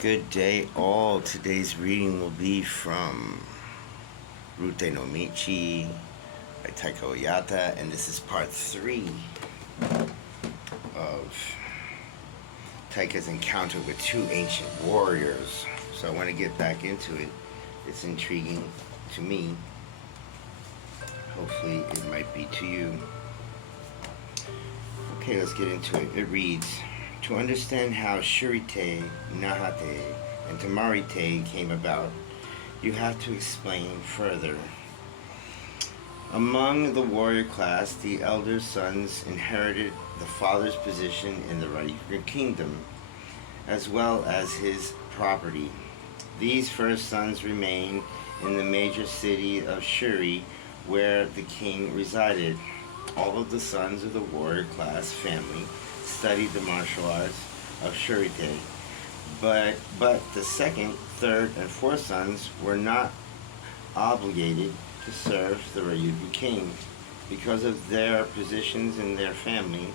Good day all. Today's reading will be from Ryu-te no Michi by Taika Oyata, and this is part 3 of Taika's encounter with 2 ancient warriors. So I want to get back into it. It's intriguing to me. Hopefully it might be to you. Okay, let's get into it. It reads, to understand how Ryu-te, Ryu-te, and Ryu-te came about, you have to explain further. Among the warrior class, the elder sons inherited the father's position in the Ryu kingdom, as well as his property. These first sons remained in the major city of Shuri, where the king resided. All of the sons of the warrior class family studied the martial arts of Ryu-te, but the second, third, and fourth sons were not obligated to serve the Ryu king. Because of their positions in their family,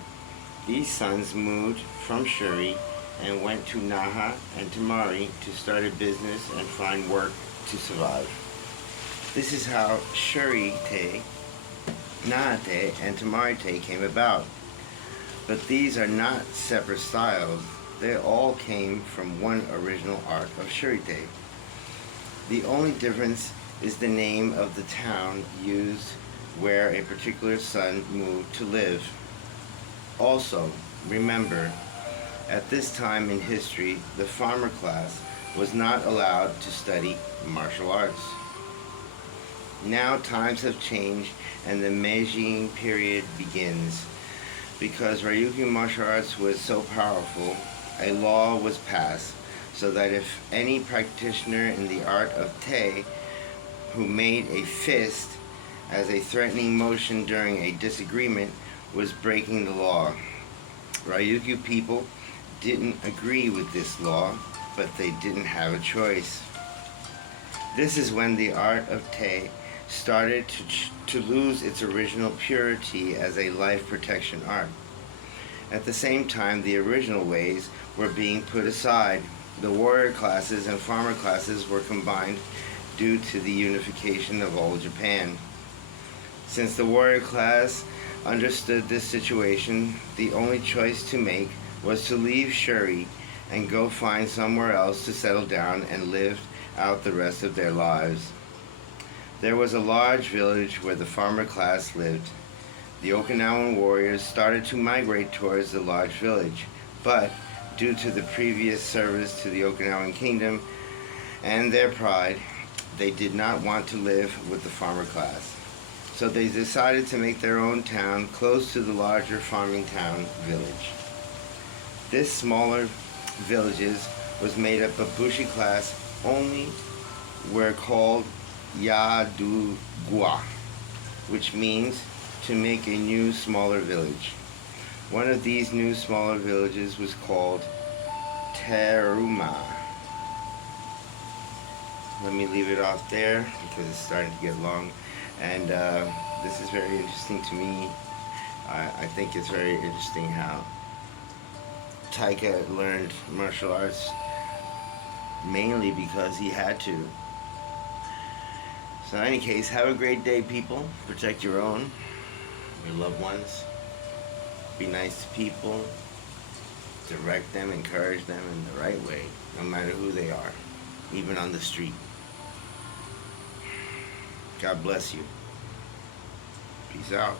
these sons moved from Shuri and went to Naha and Tamari to start a business and find work to survive. This is how Ryu-te, Ryu-te, and Ryu-te came about. But these are not separate styles. They all came from one original art of Ryu-te. The only difference is the name of the town used where a particular son moved to live. Also, remember, at this time in history, the farmer class was not allowed to study martial arts. Now times have changed and the Meiji period begins. Because Ryukyu martial arts was so powerful, a law was passed so that if any practitioner in the art of te who made a fist as a threatening motion during a disagreement was breaking the law. Ryukyu people didn't agree with this law, but they didn't have a choice. This is when the art of te started to lose its original purity as a life protection art. At the same time, the original ways were being put aside. The warrior classes and farmer classes were combined due to the unification of all Japan. Since the warrior class understood this situation, the only choice to make was to leave Shuri and go find somewhere else to settle down and live out the rest of their lives. There was a large village where the farmer class lived. The Okinawan warriors started to migrate towards the large village, but due to the previous service to the Okinawan kingdom and their pride, they did not want to live with the farmer class. So they decided to make their own town close to the larger farming town village. This smaller villages was made up of Bushi class only were called Yadugwa, which means to make a new smaller village. One of these new smaller villages was called Teruma. Let me leave it off there because it's starting to get long, and this is very interesting to me. I think it's very interesting how Taika learned martial arts mainly because he had to. So in any case, have a great day, people. Protect your own, your loved ones. Be nice to people. Direct them, encourage them in the right way, no matter who they are, even on the street. God bless you. Peace out.